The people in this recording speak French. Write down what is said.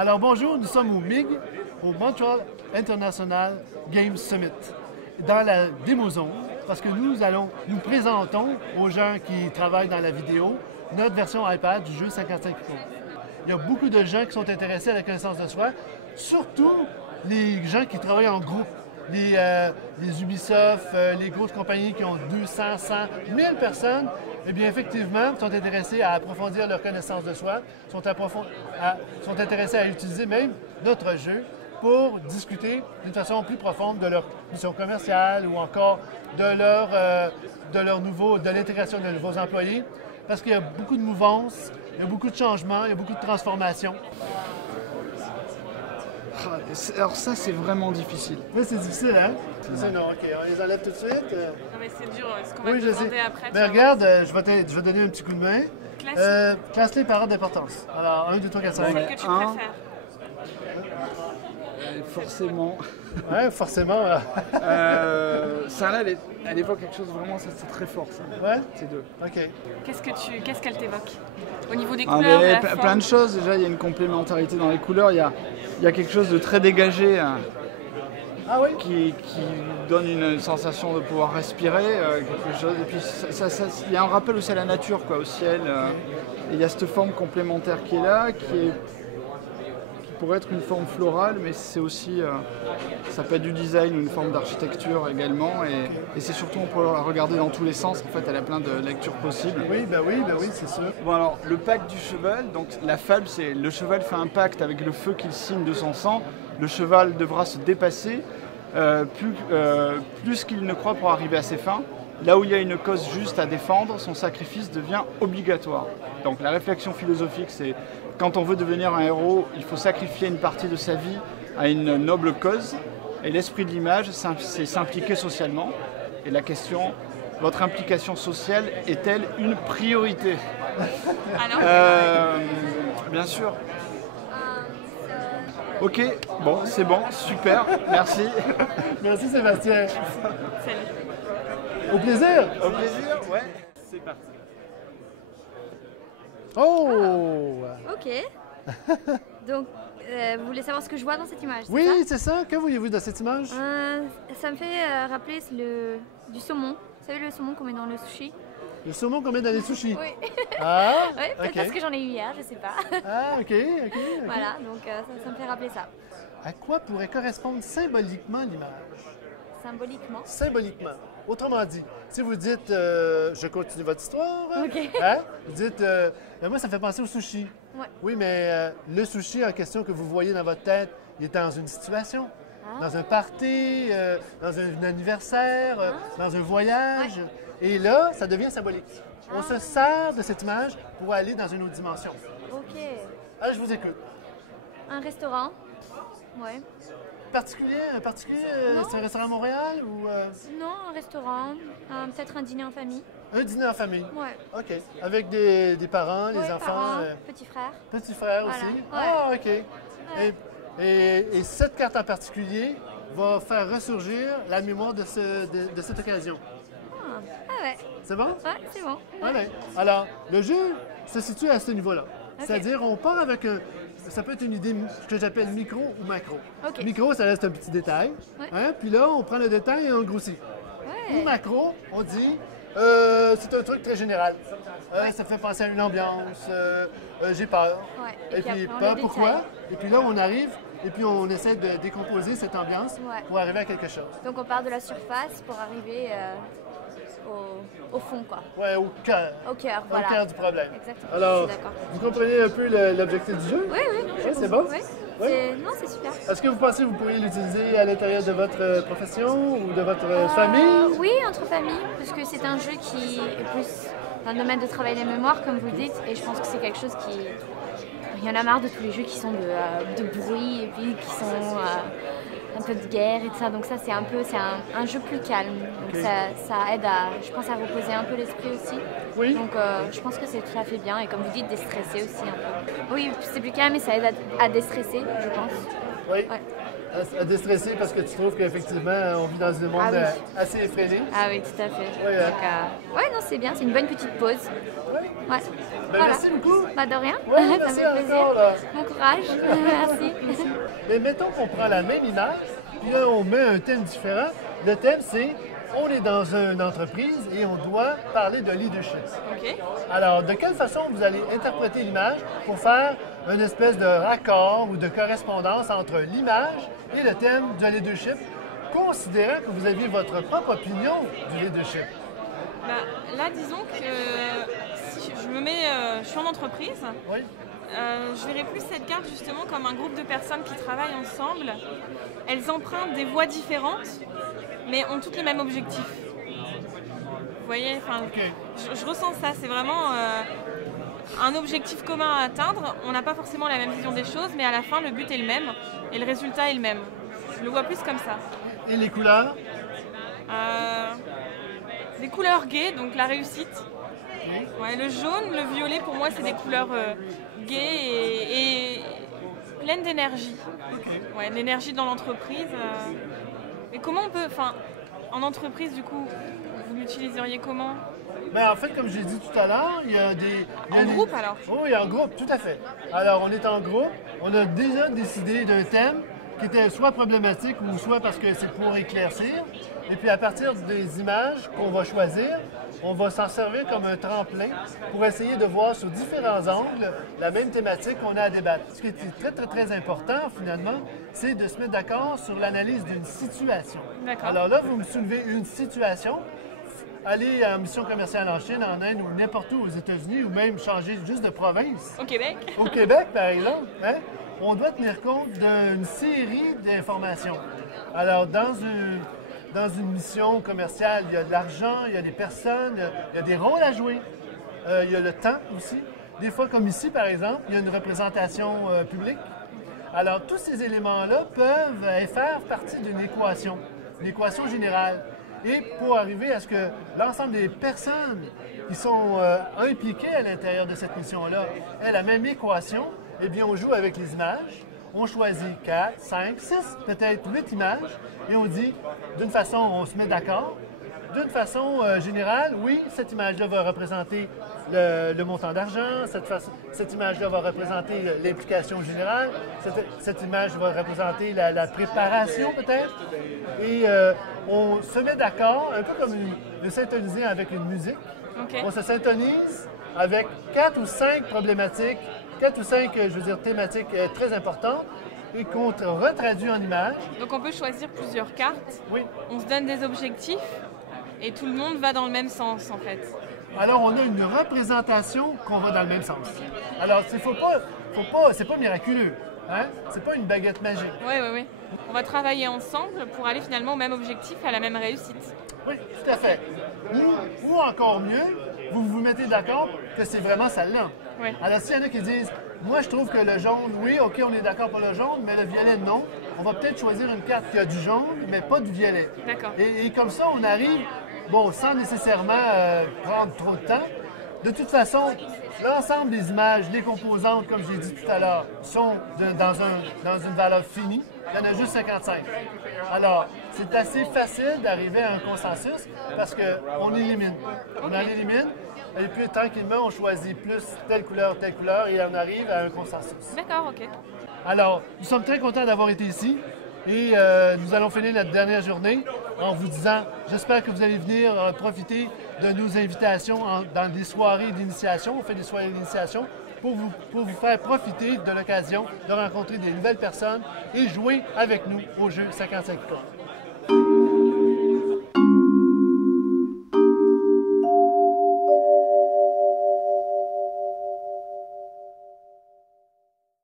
Alors bonjour, nous sommes au MIG, au Montreal International Game Summit, dans la démo zone, parce que nous présentons aux gens qui travaillent dans la vidéo notre version iPad du jeu 55 Pro. Il y a beaucoup de gens qui sont intéressés à la connaissance de soi, surtout les gens qui travaillent en groupe. Les Ubisoft, les grosses compagnies qui ont 200, 100, 1000 personnes, eh bien, effectivement, sont intéressés à approfondir leur connaissance de soi, sont intéressés à utiliser même notre jeu pour discuter d'une façon plus profonde de leur mission commerciale ou encore de l'intégration de nouveaux employés, parce qu'il y a beaucoup de mouvances, il y a beaucoup de changements, il y a beaucoup de transformations. Alors ça, c'est vraiment difficile. Oui, c'est difficile, hein? C'est non, OK. On les enlève tout de suite. Non, mais c'est dur, ce qu'on va Oui, te je sais. demander après. Mais regarde, je vais donner un petit coup de main. Classe-les par ordre d'importance. Alors, 1, 2, 3, 4, 5. Celle que tu préfères. Forcément. Oui, forcément. Ça, là, elle évoque quelque chose vraiment, c'est très fort, ça. Ouais? Ces deux. OK. Qu'est-ce qu'elle t'évoque? Au niveau des Ah, couleurs, de la plein forme. de choses. Déjà, il y a une complémentarité dans les couleurs. Il y a quelque chose de très dégagé Ah oui? qui donne une sensation de pouvoir respirer. Quelque chose. Et puis, il y a un rappel aussi à la nature, quoi, au ciel. Et il y a cette forme complémentaire qui est là, qui pourrait être une forme florale, mais c'est aussi, ça peut être du design ou une forme d'architecture également, et c'est surtout, on peut la regarder dans tous les sens, en fait, elle a plein de lectures possibles. Oui, c'est sûr. Bon alors, le pacte du cheval, donc la fable, c'est le cheval fait un pacte avec le feu qu'il signe de son sang, le cheval devra se dépasser, plus qu'il ne croit pour arriver à ses fins. Là où il y a une cause juste à défendre, son sacrifice devient obligatoire. Donc la réflexion philosophique, c'est quand on veut devenir un héros, il faut sacrifier une partie de sa vie à une noble cause. Et l'esprit de l'image, c'est s'impliquer socialement. Et la question, votre implication sociale est-elle une priorité? Alors Bien sûr. Ok, bon, c'est bon, super, merci. Merci Sébastien. Salut. Au plaisir. Au plaisir, ouais. C'est parti. Oh! Ok. Donc, vous voulez savoir ce que je vois dans cette image? Oui, c'est ça. Que voyez-vous dans cette image? Ça me fait rappeler du saumon. Vous savez le saumon qu'on met dans le sushi? Le saumon qu'on met dans les sushis. Oui. Ah, Ouais, peut-être OK. parce que j'en ai eu hier, je sais pas. Ah, OK. Voilà, donc ça me fait rappeler ça. À quoi pourrait correspondre symboliquement l'image? Symboliquement. Symboliquement. Autrement dit, si vous dites je continue votre histoire, OK. hein, vous dites ben moi ça me fait penser au sushi. Ouais. Oui, mais le sushi en question que vous voyez dans votre tête, il est dans une situation, dans un party, dans un anniversaire, dans un voyage. Et là, ça devient symbolique. On se sert de cette image pour aller dans une autre dimension. Ok. Alors, je vous écoute. Un restaurant. Ouais. Un particulier, Non. c'est un restaurant à Montréal ou Non, un restaurant. Peut-être un dîner en famille. un dîner en famille? Ouais. OK. Avec des parents, les Ouais, enfants, parents, petit frère. petit frère Voilà. aussi? Ouais. Ah, OK. Et cette carte en particulier va faire ressurgir la mémoire de cette occasion. Ah ouais. C'est bon? Ouais, c'est bon. Voilà. Alors, le jeu se situe à ce niveau-là. C'est-à-dire, on part avec ça peut être une idée que j'appelle micro ou macro. OK. Micro, ça reste un petit détail. Ouais. Hein? Puis là, on prend le détail et on le grossit. Ouais. Ou macro, on dit, c'est un truc très général. Ça fait penser à une ambiance, j'ai peur. Ouais. Et puis, après, on pas le pourquoi. détaille. Et puis là, on arrive et puis on essaie de décomposer cette ambiance Ouais. pour arriver à quelque chose. Donc on part de la surface pour arriver au fond, quoi. Ouais, au cœur. Au cœur, Au voilà. cœur du problème. Exactement. Alors, Je suis d'accord. vous comprenez un peu l'objectif du jeu? Oui, oui. Ouais, c'est bon? Oui. Oui. Non, c'est super. Est-ce que vous pensez que vous pourriez l'utiliser à l'intérieur de votre profession ou de votre famille? Oui, entre familles, parce que c'est un jeu qui est plus dans le domaine de travail des mémoires, comme vous dites, et je pense que c'est quelque chose qui... Il y en a marre de tous les jeux qui sont de bruit et puis qui sont un peu de guerre et tout ça, donc ça c'est un jeu plus calme, donc Ok. ça aide je pense à reposer un peu l'esprit aussi. Oui. Donc je pense que c'est tout à fait bien et comme vous dites, déstresser aussi un peu. Oui, c'est plus calme et ça aide à déstresser, je pense. Oui. Ouais. à déstresser parce que tu trouves qu'effectivement, on vit dans un monde Ah oui. assez effréné. Ah oui, tout à fait. Ouais, Donc, ouais, non, c'est bien, c'est une bonne petite pause. Oui. Ouais. Ben, Voilà. merci beaucoup. Bah, de rien, Ouais, ça merci me fait plaisir. encore, là. Bon courage, merci. Mais mettons qu'on prend la même image, puis là, on met un thème différent. Le thème, c'est on est dans une entreprise et on doit parler de leadership. Ok. Alors, de quelle façon vous allez interpréter l'image pour faire une espèce de raccord ou de correspondance entre l'image et le thème du leadership, considérant que vous aviez votre propre opinion du leadership? Bah, là, disons que si je suis en entreprise, Oui? je verrais plus cette carte justement comme un groupe de personnes qui travaillent ensemble. Elles empruntent des voies différentes, mais ont toutes les mêmes objectifs. Vous voyez, enfin, OK. je ressens ça. C'est vraiment un objectif commun à atteindre. On n'a pas forcément la même vision des choses, mais à la fin, le but est le même et le résultat est le même. Je le vois plus comme ça. Et les couleurs? Des couleurs gaies, donc la réussite. OK. Ouais, le jaune, le violet, pour moi, c'est des couleurs gaies et pleines d'énergie. OK. Ouais, de l'énergie dans l'entreprise. Mais comment on peut, enfin, en entreprise, du coup, vous l'utiliseriez comment? Ben, en fait, comme j'ai dit tout à l'heure, il y a des... il y a En des- groupe, alors? Oui, en groupe, tout à fait. Alors, on est en groupe. On a déjà décidé d'un thème qui était soit problématique ou soit parce que c'est pour éclaircir. Et puis, à partir des images qu'on va choisir, on va s'en servir comme un tremplin pour essayer de voir sur différents angles la même thématique qu'on a à débattre. Ce qui est très, très, très important, finalement, c'est de se mettre d'accord sur l'analyse d'une situation. D'accord. Alors là, vous me soulevez une situation. Aller en mission commerciale en Chine, en Inde ou n'importe où aux États-Unis, ou même changer juste de province. Au Québec? Au Québec, par exemple, hein, on doit tenir compte d'une série d'informations. Alors, dans une mission commerciale, il y a de l'argent, il y a des personnes, il y a des rôles à jouer, il y a le temps aussi. Des fois, comme ici, par exemple, il y a une représentation publique. Alors, tous ces éléments-là peuvent faire partie d'une équation générale. Et pour arriver à ce que l'ensemble des personnes qui sont impliquées à l'intérieur de cette mission-là aient la même équation, eh bien, on joue avec les images. On choisit 4, 5, 6, peut-être 8 images et on dit, d'une façon, on se met d'accord. D'une façon générale, oui, cette image-là va représenter le montant d'argent, cette image-là va représenter l'implication générale, cette image va représenter la préparation peut-être. Et on se met d'accord, un peu comme de syntoniser avec une musique. Ok. On se syntonise avec 4 ou 5 problématiques, 4 ou 5, je veux dire, thématiques très importantes et qu'on retraduit en images. Donc on peut choisir plusieurs cartes, Oui. on se donne des objectifs et tout le monde va dans le même sens en fait. Alors, on a une représentation qu'on va dans le même sens. Alors, c'est pas miraculeux. Hein? C'est pas une baguette magique. Oui, oui, oui. On va travailler ensemble pour aller finalement au même objectif, à la même réussite. Oui, tout à fait. Ou encore mieux, vous vous mettez d'accord que c'est vraiment celle-là. Oui. Alors, s'il y en a qui disent, moi, je trouve que le jaune, oui, OK, on est d'accord pour le jaune, mais le violet, non. On va peut-être choisir une carte qui a du jaune, mais pas du violet. D'accord. Et comme ça, on arrive, bon, sans nécessairement prendre trop de temps. De toute façon, l'ensemble des images, les composantes, comme j'ai dit tout à l'heure, sont dans une valeur finie. Il y en a juste 55. Alors, c'est assez facile d'arriver à un consensus parce qu'on élimine. On en élimine, et puis tranquillement, on choisit plus telle couleur, et on arrive à un consensus. D'accord, ok. Alors, nous sommes très contents d'avoir été ici et nous allons finir notre dernière journée en vous disant, j'espère que vous allez venir profiter de nos invitations dans des soirées d'initiation. On fait des soirées d'initiation pour vous faire profiter de l'occasion de rencontrer des nouvelles personnes et jouer avec nous au jeu 55 Club.